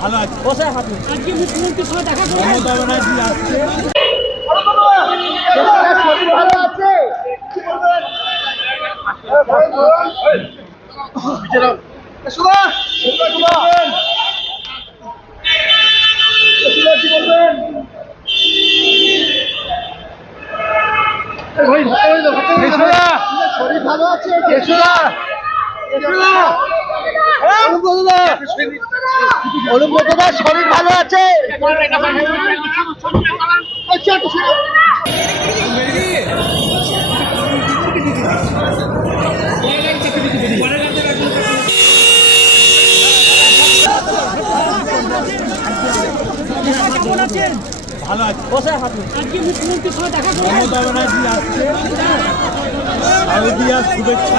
ভালো আছে বসে হাত নেই। আজকে মুখ্যমন্ত্রীর সঙ্গে দেখা মমতা ব্যানার্জি আসছে শরীর ভালো আছে অনুব্রতদার শরীর ভালো আছে ভালো আছে বসে হাত নেই। আজকে শুভেচ্ছা